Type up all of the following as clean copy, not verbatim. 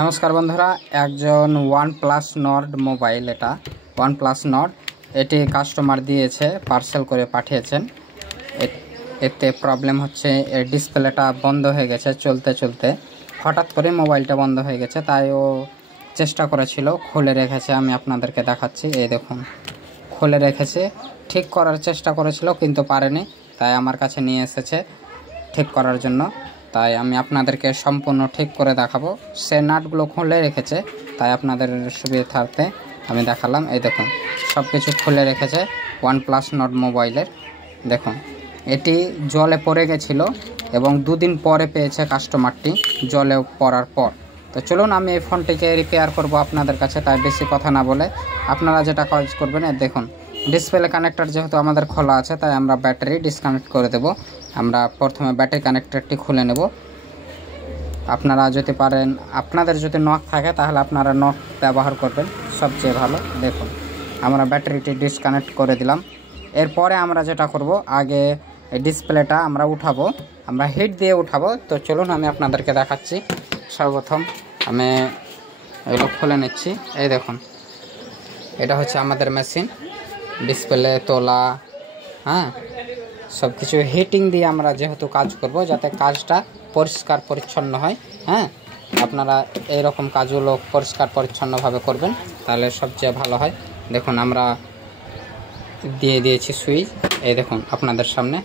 নমস্কার বন্ধুরা, একজন ওয়ানপ্লাস নর্ড মোবাইল, এটা ওয়ানপ্লাস নর্ড, এটি কাস্টমার দিয়েছে, পার্সেল করে পাঠিয়েছেন। এতে প্রবলেম হচ্ছে এর ডিসপ্লেটা বন্ধ হয়ে গেছে। চলতে চলতে হঠাৎ করে মোবাইলটা বন্ধ হয়ে গেছে, তাই ও চেষ্টা করেছিল, খুলে রেখেছে। আমি আপনাদেরকে দেখাচ্ছি, এই দেখুন, খুলে রেখেছে। ঠিক করার চেষ্টা করেছিল কিন্তু পারেনি, তাই আমার কাছে নিয়ে এসেছে ঠিক করার জন্য। তাই আমি আপনাদেরকে সম্পূর্ণ ঠিক করে দেখাবো। সে নাটগুলো খুলে রেখেছে, তাই আপনাদের সুবিধার্থে আমি দেখালাম। এই দেখুন, সব কিছু খুলে রেখেছে ওয়ানপ্লাস নর্ড মোবাইলের। দেখুন, এটি জলে পড়ে গেছিলো এবং দুদিন পরে পেয়েছে কাস্টমারটি, জলে পড়ার পর। তো চলুন আমি এই ফোনটিকে রিপেয়ার করব আপনাদের কাছে। তাই বেশি কথা না বলে আপনারা যেটা কাজ করবেন, দেখুন, ডিসপ্লে কানেক্টর যেহেতু আমাদের খোলা আছে, তাই আমরা ব্যাটারি ডিসকানেক্ট করে দেব। আমরা প্রথমে ব্যাটারি কানেক্টরটি খুলে নেব। আপনারা যদি পারেন, আপনাদের যদি নখ থাকে তাহলে আপনারা নখ ব্যবহার করবেন, সবচেয়ে ভালো। দেখুন, আমরা ব্যাটারিটি ডিসকানেক্ট করে দিলাম। এরপরে আমরা যেটা করব, আগে ডিসপ্লেটা আমরা উঠাবো, আমরা হিট দিয়ে উঠাবো। তো চলুন আমি আপনাদেরকে দেখাচ্ছি। সর্বপ্রথম আমি এগুলো খুলে নিচ্ছি। এই দেখুন, এটা হচ্ছে আমাদের মেশিন, ডিসপ্লে তোলা, হ্যাঁ, সব কিছু হিটিং দিয়ে আমরা যেহেতু কাজ করব, যাতে কাজটা পরিষ্কার পরিচ্ছন্ন হয়। হ্যাঁ, আপনারা এইরকম কাজগুলো পরিষ্কার পরিচ্ছন্নভাবে করবেন, তাহলে সবচেয়ে ভালো হয়। দেখুন, আমরা দিয়ে দিয়েছি সুইচ। এই দেখুন, আপনাদের সামনে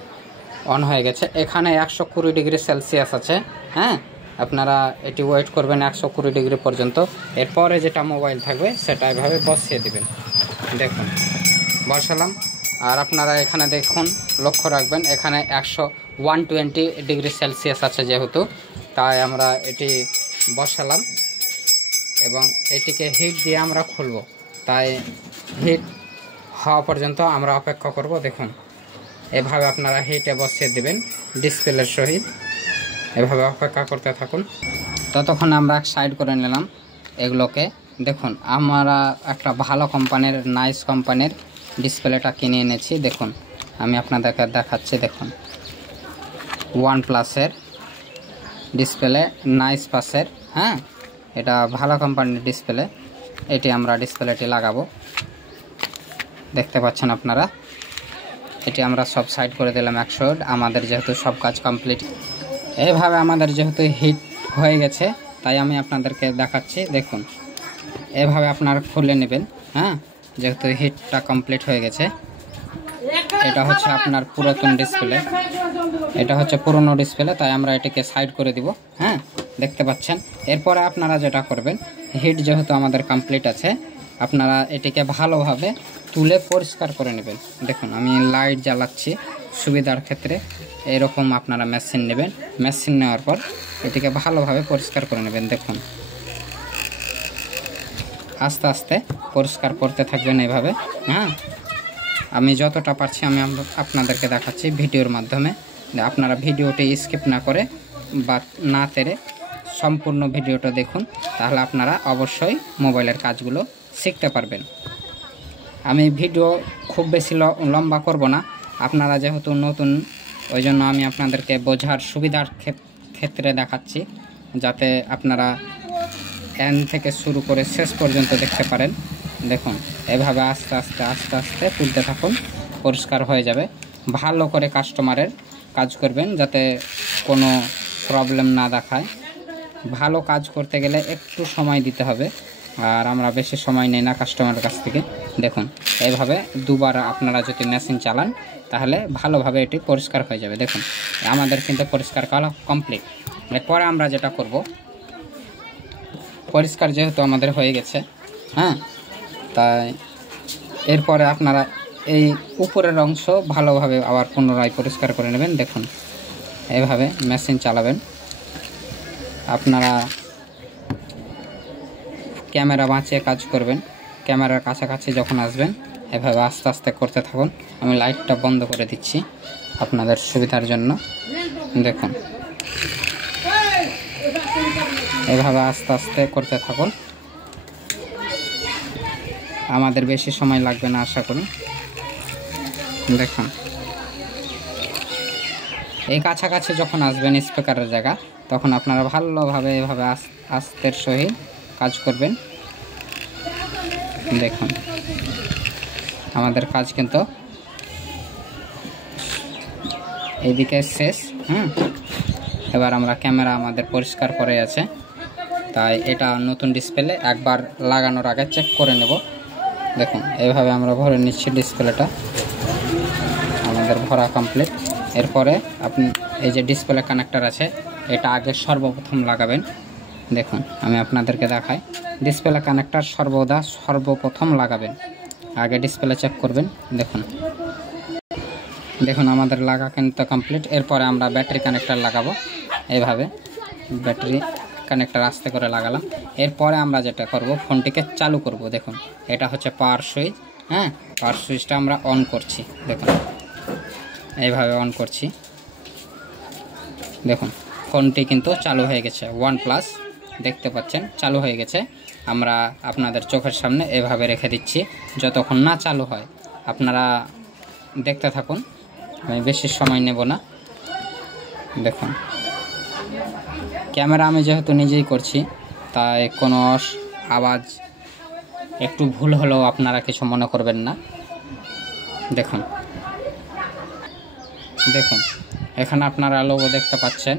অন হয়ে গেছে। এখানে 120 ডিগ্রি সেলসিয়াস আছে। হ্যাঁ, আপনারা এটি ওয়েট করবেন 120 ডিগ্রি পর্যন্ত। এরপরে যেটা মোবাইল থাকবে সেটা এভাবে বসিয়ে দিবেন। দেখুন, বসালাম। আর আপনারা এখানে দেখুন, লক্ষ্য রাখবেন, এখানে 120 ডিগ্রি সেলসিয়াস আছে যেহেতু, তাই আমরা এটি বসালাম এবং এটিকে হিট দিয়ে আমরা খুলব। তাই হিট হওয়া পর্যন্ত আমরা অপেক্ষা করব। দেখুন, এভাবে আপনারা হিটে বসিয়ে দিবেন ডিসপ্লের সহিত। এভাবে অপেক্ষা করতে থাকুন। ততক্ষণ আমরা সাইড করে নিলাম এগুলোকে। দেখুন, আমরা একটা ভালো কোম্পানির, নাইস কোম্পানির ডিসপ্লেটা কিনে এনেছি। দেখুন, আমি আপনাদেরকে দেখাচ্ছি। দেখুন, ওয়ানপ্লাসের ডিসপ্লে, নাইস পাসের। হ্যাঁ, এটা ভালো কোম্পানির ডিসপ্লে। এটি আমরা ডিসপ্লেটি লাগাবো, দেখতে পাচ্ছেন আপনারা। এটি আমরা সব সাইড করে দিলাম 100। আমাদের যেহেতু সব কাজ কমপ্লিট, এইভাবে আমাদের যেহেতু হিট হয়ে গেছে, তাই আমি আপনাদেরকে দেখাচ্ছি। দেখুন, এভাবে আপনারা খুলে নেবেন। হ্যাঁ, যেহেতু হিটটা কমপ্লিট হয়ে গেছে। এটা হচ্ছে আপনার পুরাতন ডিসপ্লে, এটা হচ্ছে পুরনো ডিসপ্লে, তাই আমরা এটাকে সাইড করে দিব। হ্যাঁ, দেখতে পাচ্ছেন। এরপরে আপনারা যেটা করবেন, হিট যেহেতু আমাদের কমপ্লিট আছে, আপনারা এটিকে ভালোভাবে তুলে পরিষ্কার করে নেবেন। দেখুন, আমি লাইট জ্বালাচ্ছি সুবিধার ক্ষেত্রে। এরকম আপনারা মেশিন নেবেন। মেশিন নেওয়ার পর এটিকে ভালোভাবে পরিষ্কার করে নেবেন। দেখুন, আস্তে আস্তে পরিষ্কার করতে থাকবেন এইভাবে। হ্যাঁ, আমি যতটা পারছি আমি আপনাদেরকে দেখাচ্ছি ভিডিওর মাধ্যমে। আপনারা ভিডিওটি স্কিপ না করে বা না তেরে সম্পূর্ণ ভিডিওটা দেখুন, তাহলে আপনারা অবশ্যই মোবাইলের কাজগুলো শিখতে পারবেন। আমি ভিডিও খুব বেশি লম্বা করব না, আপনারা যেহেতু নতুন, ওই জন্য আমি আপনাদেরকে বোঝার সুবিধার ক্ষেত্রে দেখাচ্ছি, যাতে আপনারা এন্ড থেকে শুরু করে শেষ পর্যন্ত দেখতে পারেন। দেখুন, এভাবে আস্তে আস্তে আস্তে আস্তে তুলতে থাকুন, পরিষ্কার হয়ে যাবে। ভালো করে কাস্টমারের কাজ করবেন, যাতে কোনো প্রবলেম না দেখায়। ভালো কাজ করতে গেলে একটু সময় দিতে হবে, আর আমরা বেশি সময় নেই না কাস্টমারের কাছ থেকে। দেখুন, এইভাবে দুবার আপনারা যদি মেশিন চালান, তাহলে ভালোভাবে এটি পরিষ্কার হয়ে যাবে। দেখুন, আমাদের কিন্তু পরিষ্কার করা কমপ্লিট। এরপরে আমরা যেটা করব, পরিষ্কার যেহেতু আমাদের হয়ে গেছে, হ্যাঁ, তাই এরপরে আপনারা এই উপরের অংশ ভালোভাবে আবার পুনরায় পরিষ্কার করে নেবেন। দেখুন, এভাবে মেশিন চালাবেন। আপনারা ক্যামেরা বাঁচিয়ে কাজ করবেন। ক্যামেরার কাছাকাছি যখন আসবেন, এভাবে আস্তে আস্তে করতে থাকুন। আমি লাইটটা বন্ধ করে দিচ্ছি আপনাদের সুবিধার জন্য। দেখুন, এভাবে আস্তে আস্তে করতে থাকুন। আমাদের বেশি সময় লাগবে না আশা করি। দেখুন, এই কাছাকাছি যখন আসবেন স্পিকারের জায়গা, তখন আপনারা ভালোভাবে এভাবে আস্তের সহিত কাজ করবেন। দেখুন আমাদের কাজ কিন্তু এইদিকে শেষ। এবার আমরা ক্যামেরা আমাদের পরিষ্কার করে আছে, তাই এটা নতুন ডিসপ্লে একবার লাগানোর আগে চেক করে নেব। দেখুন এইভাবে আমরা ভরে নিচ্ছি ডিসপ্লেটা, আমাদের ভরা কমপ্লিট। এরপরে আপনি এই যে ডিসপ্লে কানেক্টর আছে এটা আগে সর্বপ্রথম লাগাবেন। দেখুন আমি আপনাদেরকে দেখাই, ডিসপ্লে কানেক্টর সর্বপ্রথম লাগাবেন, আগে ডিসপ্লে চেক করবেন। দেখুন আমাদের লাগা কিন্তু কমপ্লিট। এরপরে আমরা ব্যাটারি কানেক্টর লাগাবো, এইভাবে ব্যাটারি কানেক্টর আস্তে করে লাগালাম। এরপরে আমরা যেটা করব, ফোনটিকে চালু করব। দেখুন এটা হচ্ছে পাওয়ার সুইচ। পাওয়ার সুইচটা আমরা অন করছি। দেখুন এইভাবে অন করছি। দেখুন ফোনটি কিন্তু চালু হয়ে গেছে, OnePlus দেখতে পাচ্ছেন চালু হয়ে গেছে। আমরা আপনাদের চোখের সামনে এভাবে রেখে দিচ্ছি, যতক্ষণ না চালু হয় আপনারা দেখতে থাকুন, আমি বেশি সময় নেব না। দেখুন ক্যামেরা আমি যেহেতু নিজেই করছি, তাই কোনো আওয়াজ একটু ভুল হলেও আপনারা কিছু মনে করবেন না। দেখুন এখানে আপনারা লোগো দেখতে পাচ্ছেন,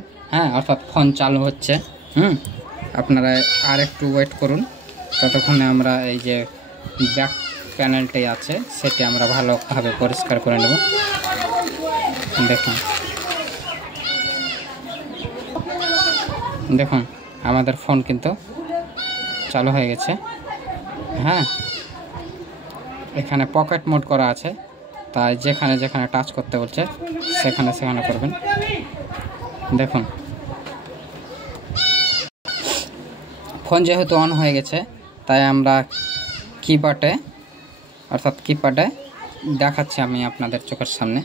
অর্থাৎ ফোন চালু হচ্ছে। আপনারা আর একটু ওয়েট করুন, ততক্ষণে আমরা এই যে ব্যাক প্যানেলটি আছে সেটি আমরা ভালোভাবে পরিষ্কার করে নেব। দেখুন আমাদের ফোন কিন্তু চালু হয়ে গেছে। এখানে পকেট মোড করা আছে, তাই যেখানে যেখানে টাচ করতে বলছে সেখানে করবেন। দেখুন ফোন যেহেতু অন হয়ে গেছে, তাই আমরা কিপ্যাডে দেখাচ্ছি আমি আপনাদের চোখের সামনে।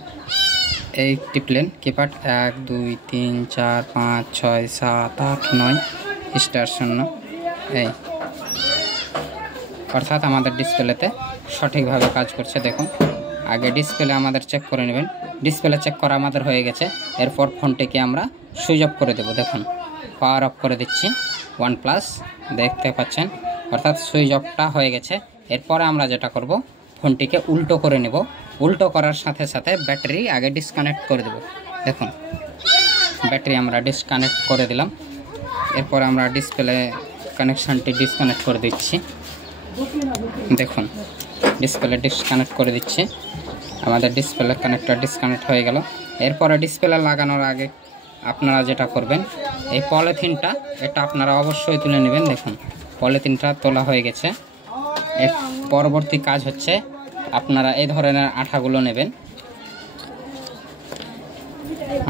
এই টিপলেন কিপ্যাড 1 2 3 4 5 6 7 8 9 *0, এই অর্থাৎ আমাদের ডিসপ্লেতে সঠিকভাবে কাজ করছে। দেখুন আগে ডিসপ্লে আমাদের চেক করে নেবেন। ডিসপ্লে চেক করা আমাদের হয়ে গেছে। এরপর ফোনটিকে আমরা সুইচ অফ করে দেব। দেখুন পাওয়ার অফ করে দিচ্ছি, OnePlus দেখতে পাচ্ছেন, অর্থাৎ সুইচ অফটা হয়ে গেছে। এরপরে আমরা যেটা করব, ফোনটিকে উল্টো করে নেব। উল্টো করার সাথে সাথে ব্যাটারি আগে ডিসকানেক্ট করে দেব। দেখুন ব্যাটারি আমরা ডিসকানেক্ট করে দিলাম। এরপর আমরা ডিসপ্লে কানেকশানটি ডিসকানেক্ট করে দিচ্ছি। দেখুন ডিসপ্লে ডিসকানেক্ট করে দিচ্ছি, আমাদের ডিসপ্লে কানেক্টর ডিসকানেক্ট হয়ে গেল। এরপরে ডিসপ্লে লাগানোর আগে আপনারা যেটা করবেন, এই পলিথিনটা এটা আপনারা অবশ্যই তুলে নেবেন। দেখুন পলিথিনটা তোলা হয়ে গেছে। এর পরবর্তী কাজ হচ্ছে আপনারা এই ধরনের আঠাগুলো নেবেন।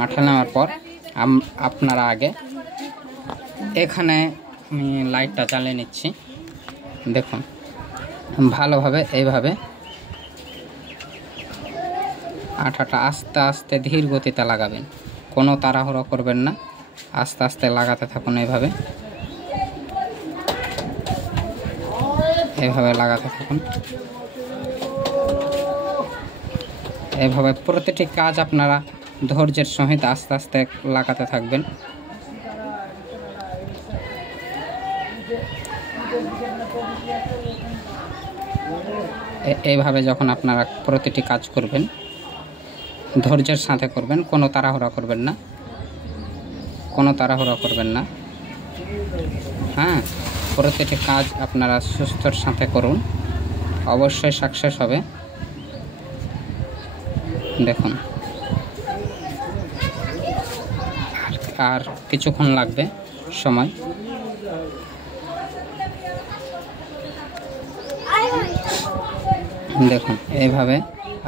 আঠা নেওয়ার পর আপনারা আগে এখানে আমি লাইটটা জ্বালিয়ে নিচ্ছি। দেখুন ভালোভাবে এইভাবে আঠাটা আস্তে আস্তে ধীর গতিতে লাগাবেন, কোনো তাড়াহুড়ো করবেন না, আস্তে আস্তে লাগাতে থাকুন। এইভাবে লাগাতে থাকুন। এইভাবে প্রতিটি কাজ আপনারা ধৈর্যের সহিত আস্তে আস্তে লাগাতে থাকবেন। এইভাবে যখন আপনারা প্রতিটি কাজ করবেন ধৈর্যের সাথে করবেন, কোনো তাড়াহুড়া করবেন না। প্রতিটি কাজ আপনারা সুস্থর সাথে করুন, অবশ্যই সাকসেস হবে। দেখুন আর কিছুক্ষণ লাগবে সময়। দেখুন এইভাবে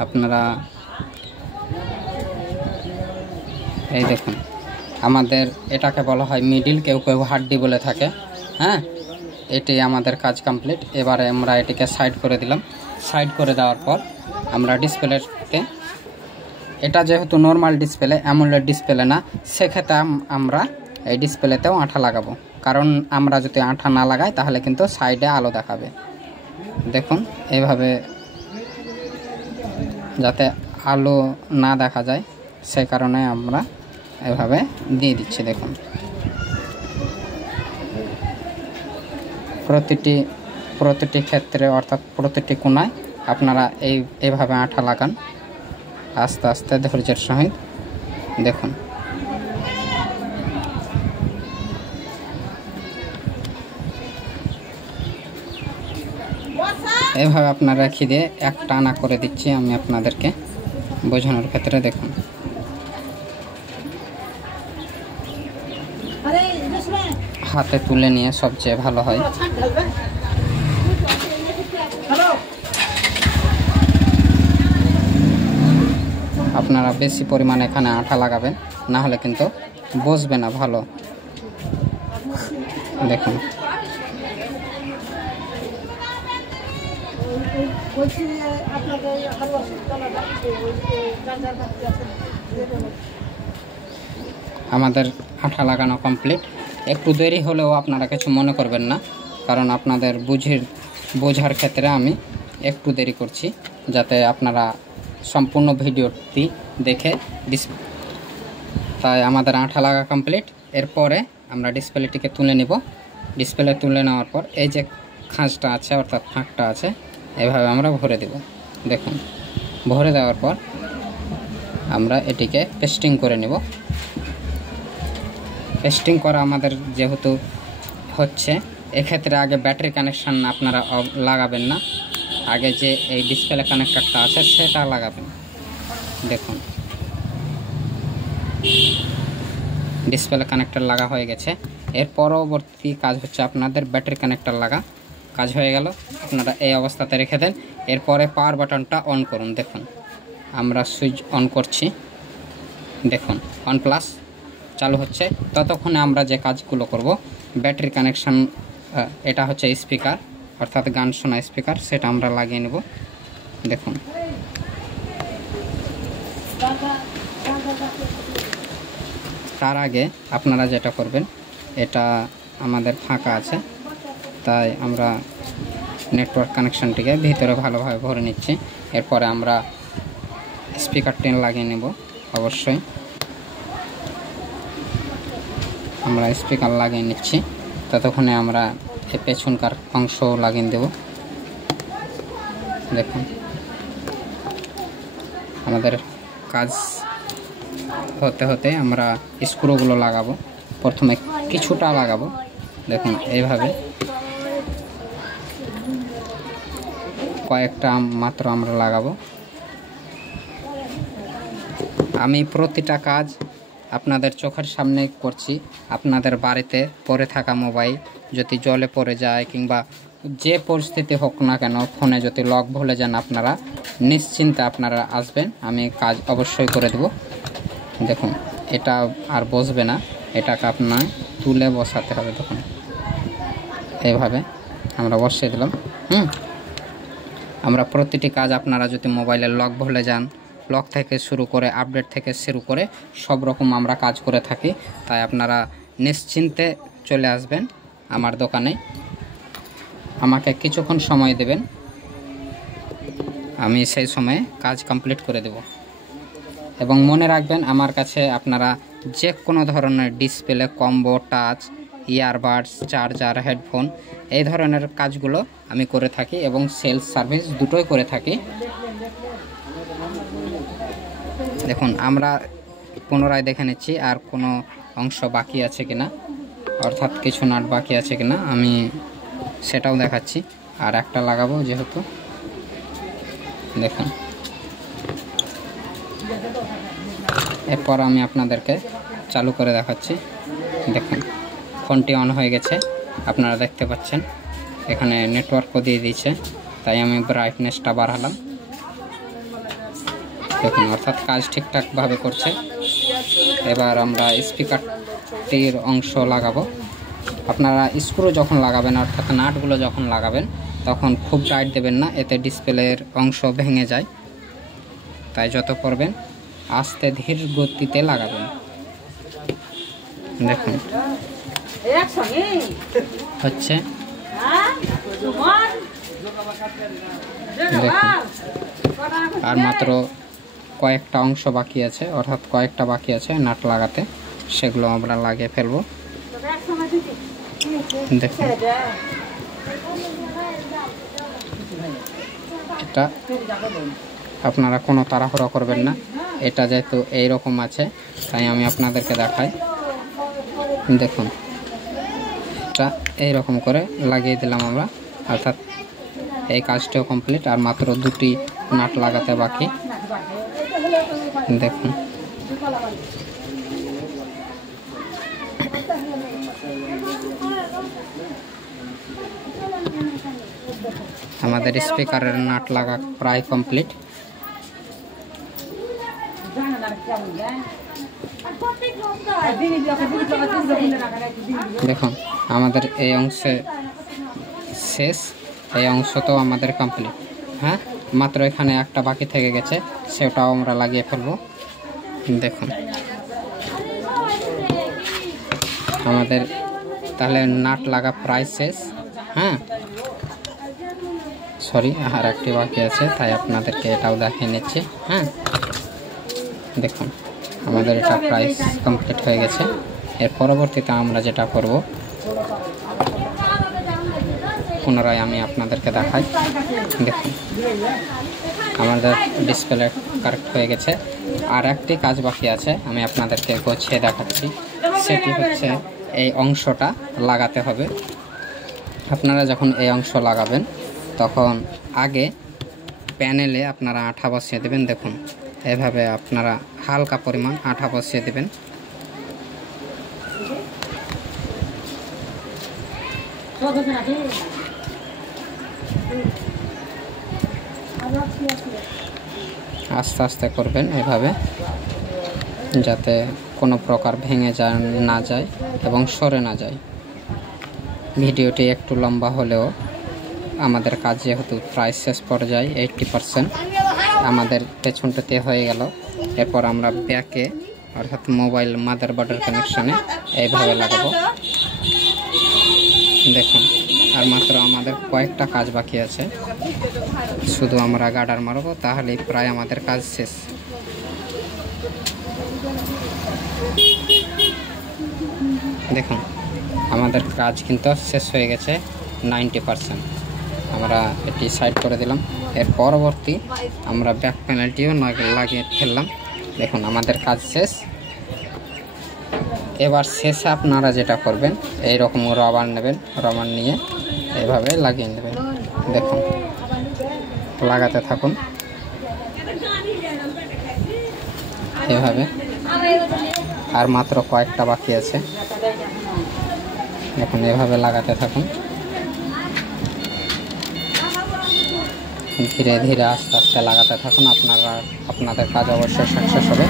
আপনারা এই দেখুন আমাদের এটাকে বলা হয় মিডিল, কেউ কেউ হাড্ডি বলে থাকে। এটি আমাদের কাজ কমপ্লিট। এবারে আমরা এটিকে সাইড করে দিলাম। সাইড করে দেওয়ার পর আমরা ডিসপ্লেতে, এটা যেহেতু নর্মাল ডিসপ্লে, অ্যামোলেড ডিসপ্লে না, সেক্ষেত্রে আমরা এই ডিসপ্লেতেও আঠা লাগাবো। কারণ আমরা যদি আঠা না লাগাই তাহলে কিন্তু সাইডে আলো দেখাবে। দেখুন এইভাবে যাতে আলো না দেখা যায় সেই কারণে আমরা এভাবে দিয়ে দিচ্ছি। দেখুন প্রতিটি ক্ষেত্রে অর্থাৎ প্রতিটি কোণায় আপনারা এইভাবে আঠা লাগান, আস্তে আস্তে ধৈর্যের সহিত। দেখুন এইভাবে আপনারা রেখে দিয়ে এক টানা করে দিচ্ছি আমি আপনাদেরকে বোঝানোর ক্ষেত্রে। দেখুন হাতে তুলে নিয়ে সবচেয়ে ভালো হয়। আপনারা বেশি পরিমাণে এখানে আঠা লাগাবেন, না হলে কিন্তু বসবে না ভালো। দেখুন আমাদের আঠা লাগানো কমপ্লিট। একটু দেরি হলেও আপনারা কিছু মনে করবেন না, কারণ আপনাদের বোঝার ক্ষেত্রে আমি একটু দেরি করছি, যাতে আপনারা সম্পূর্ণ ভিডিওটি দেখে তাই আমাদের আঠা লাগা কমপ্লিট। এরপরে আমরা ডিসপ্লেটিকে তুলে নেব। ডিসপ্লে তুলে নেওয়ার পর এই যে খাঁজটা আছে অর্থাৎ ফাঁকটা আছে, এভাবে আমরা ভরে দেব। দেখুন ভরে দেওয়ার পর আমরা এটিকে পেস্টিং করে নেব। পেস্টিং করা আমাদের যেহেতু হচ্ছে, এক্ষেত্রে আগে ব্যাটারি কানেকশান আপনারা লাগাবেন না, আগে যে এই ডিসপ্লে কানেক্টরটা আছে সেটা লাগাবেন। দেখুন ডিসপ্লে কানেক্টর লাগা হয়ে গেছে। এর পরবর্তী কাজ হচ্ছে আপনাদের ব্যাটারি কানেক্টর লাগা। কাজ হয়ে গেল, আপনারা এই অবস্থাতে রেখে দেন। এরপরে পাওয়ার বাটনটা অন করুন। দেখুন আমরা সুইচ অন করছি, দেখুন অন প্লাস চালু হচ্ছে। ততক্ষণে আমরা যে কাজগুলো করব, ব্যাটারি কানেকশান, এটা হচ্ছে স্পিকার অর্থাৎ গান শোনা স্পিকার, সেটা আমরা লাগিয়ে নেব। দেখুন তার আগে আপনারা যেটা করবেন, এটা আমাদের ফাঁকা আছে তাই আমরা নেটওয়ার্ক কানেকশানটিকে ভিতরে ভালোভাবে ভরে নিচ্ছি। এরপরে আমরা স্পিকারটি লাগিয়ে নেব। অবশ্যই আমরা স্পিকার লাগিয়ে নিচ্ছি, ততক্ষণে আমরা এই পেছনকার অংশ লাগিয়ে দেব। দেখুন আমাদের কাজ হতে হতে আমরা স্ক্রুগুলো লাগাবো। প্রথমে কিছুটা লাগাবো, দেখুন এইভাবে কয়েকটা মাত্র আমরা লাগাবো। আমি প্রতিটা কাজ আপনাদের চোখের সামনে করছি। আপনাদের বাড়িতে পড়ে থাকা মোবাইল যদি জলে পড়ে যায় কিংবা যে পরিস্থিতি হোক না কেন, ফোনে যদি লক ভুলে যান, আপনারা নিশ্চিন্তে আপনারা আসবেন, আমি কাজ অবশ্যই করে দেব। দেখুন এটা আর বসবে না, এটাকে আপনার তুলে বসাতে হবে। দেখুন এইভাবে আমরা বসিয়ে দিলাম। আমরা প্রতিটি কাজ আপনারা যদি মোবাইলের লক ভুলে যান, লক থেকে শুরু করে আপডেট থেকে শুরু করে সব রকম আমরা কাজ করে থাকি, তাই আপনারা নিশ্চিন্তে চলে আসবেন আমার দোকানে। আমাকে কিছুক্ষণ সময় দেবেন, আমি সেই সময়ে কাজ কমপ্লিট করে দেব। এবং মনে রাখবেন আমার কাছে আপনারা যে কোনো ধরনের display, combo, touch, earbuds, charger, headphone এই ধরনের কাজগুলো আমি করে থাকি এবং সেলস সার্ভিস দুটোই করে থাকি। দেখুন আমরা পুনরায় দেখে নিচ্ছি আর কোনো অংশ বাকি আছে কিনা, অর্থাৎ কিছু নাট বাকি আছে কিনা আমি সেটাও দেখাচ্ছি। আর একটা লাগাবো যেহেতু, দেখুন এরপর আমি আপনাদেরকে চালু করে দেখাচ্ছি। দেখুন ফোনটি অন হয়ে গেছে, আপনারা দেখতে পাচ্ছেন এখানে নেটওয়ার্কও দিয়ে দিয়েছে, তাই আমি ব্রাইটনেসটা বাড়ালাম। দেখুন অর্থাৎ কাজ ঠিকঠাকভাবে করছে। এবার আমরা স্পিকারটির অংশ লাগাবো। আপনারা স্ক্রু যখন লাগাবেন অর্থাৎ নাটগুলো যখন লাগাবেন তখন খুব টাইট দেবেন না, এতে ডিসপ্লের অংশ ভেঙে যায়। তাই যত করবেন আস্তে ধীর গতিতে লাগাবেন। দেখুন হচ্ছে, দেখুন আর মাত্র কয়েকটা অংশ বাকি আছে, অর্থাৎ কয়েকটা বাকি আছে নাট লাগাতে, সেগুলো আমরা লাগিয়ে ফেলবো। দেখুন এটা আপনারা কোনো তাড়াহুড়ো করবেন না, এটা যেহেতু এইরকম আছে তাই আমি আপনাদেরকে দেখাই। দেখুন এটা এইরকম করে লাগিয়ে দিলাম আমরা, অর্থাৎ এই কাজটিও কমপ্লিট। আর মাত্র দুটি নাট লাগাতে বাকি। দেখুন আমাদের স্পিকারের নাট লাগা প্রায় কমপ্লিট। দেখুন আমাদের এই অংশে শেষ, এই অংশ তো আমাদের কমপ্লিট। হ্যাঁ, মাত্র এখানে একটা বাকি থেকে গেছে, সেটাও আমরা লাগিয়ে ফেলবো। দেখুন আমাদের তাহলে নাট লাগা প্রায় শেষ। হ্যাঁ, সরি আর একটি বাকি আছে, তাই আপনাদেরকে এটাও দেখিয়ে নিচ্ছি। হ্যাঁ, দেখুন আমাদের এটা প্রায় কমপ্লিট হয়ে গেছে। এর পরবর্তীতে আমরা যেটা করব পুনরায় আমি আপনাদেরকে দেখাই। দেখুন আমাদের ডিসপ্লে কারেক্ট হয়ে গেছে। আর একটি কাজ বাকি আছে, আমি আপনাদেরকে গোছিয়ে দেখাচ্ছি। সেটি হচ্ছে এই অংশটা লাগাতে হবে। আপনারা যখন এই অংশ লাগাবেন তখন আগে প্যানেলে আপনারা আঠা বসিয়ে দেবেন। দেখুন এভাবে আপনারা হালকা পরিমাণ আঠা বসিয়ে দেবেন। আস্তে আস্তে করবেন এভাবে, যাতে কোনো প্রকার ভেঙে না যায় এবং সরে না যায়। ভিডিওটি একটু লম্বা হলেও আমাদের কাজ যেহেতু প্রায় শেষ পর্যায়ে 80% আমাদের পেছনটাতে হয়ে গেল। এরপর আমরা ব্যাকে অর্থাৎ মোবাইল মাদারবোর্ডের কানেকশানে এইভাবে লাগাবো। দেখুন আর মাত্র আমাদের কয়েকটা কাজ বাকি আছে, শুধু আমরা গার্ডার মারবো, তাহলেই প্রায় আমাদের কাজ শেষ। দেখুন আমাদের কাজ কিন্তু শেষ হয়ে গেছে 90%। আমরা এটি সাইড করে দিলাম। এর পরবর্তী আমরা ব্যাক প্যানেলটিও লাগিয়ে ফেললাম। দেখুন আমাদের কাজ শেষ। এবার শেষে আপনারা যেটা করবেন, এই রকম রবার নেবেন, রবার নিয়ে এইভাবে লাগিয়ে নেবেন। দেখুন লাগাতে থাকুন এভাবে। আর মাত্র কয়েকটা বাকি আছে। দেখুন এভাবে লাগাতে থাকুন, ধীরে ধীরে আস্তে আস্তে লাগাতে থাকুন। আপনাদের কাজ অবশ্যই সাকসেস হবে।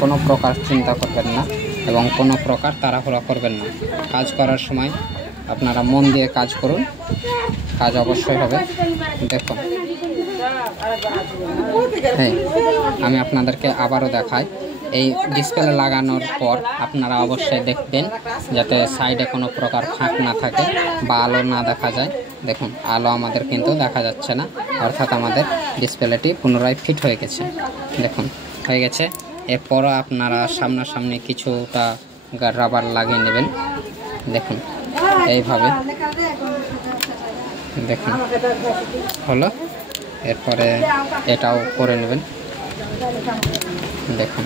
কোনো প্রকার চিন্তা করবেন না এবং কোনো প্রকার তাড়াহুড়া করবেন না। কাজ করার সময় আপনারা মন দিয়ে কাজ করুন, কাজ অবশ্যই হবে। দেখুন হ্যাঁ, আমি আপনাদেরকে আবারও দেখাই। এই ডিসপ্লে লাগানোর পর আপনারা অবশ্যই দেখবেন যাতে সাইডে কোনো প্রকার ফাঁক না থাকে বা আলো না দেখা যায়। দেখুন আলো আমাদের কিন্তু দেখা যাচ্ছে না, অর্থাৎ আমাদের ডিসপ্লেটি পুনরায় ফিট হয়ে গেছে। দেখুন হয়ে গেছে। এরপরও আপনারা সামনাসামনি কিছুটা রাবার লাগিয়ে নেবেন। দেখুন এইভাবে। দেখুন হলো। এরপরে এটাও করে নেবেন। দেখুন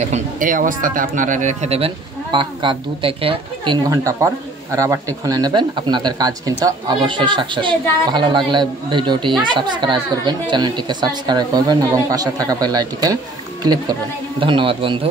দেখুন এই অবস্থাতে আপনারা রেখে দেবেন। পাক্কা 2 থেকে 3 ঘন্টা পর রাবারটি খুলে নেবেন। আপনাদের কাজ কিন্তু অবশ্যই সাকসেস। ভালো লাগলে ভিডিওটি সাবস্ক্রাইব করবেন, চ্যানেলটিকে সাবস্ক্রাইব করবেন এবং পাশে থাকা বেল আইকনটিকে ক্লিক করবেন। ধন্যবাদ বন্ধু।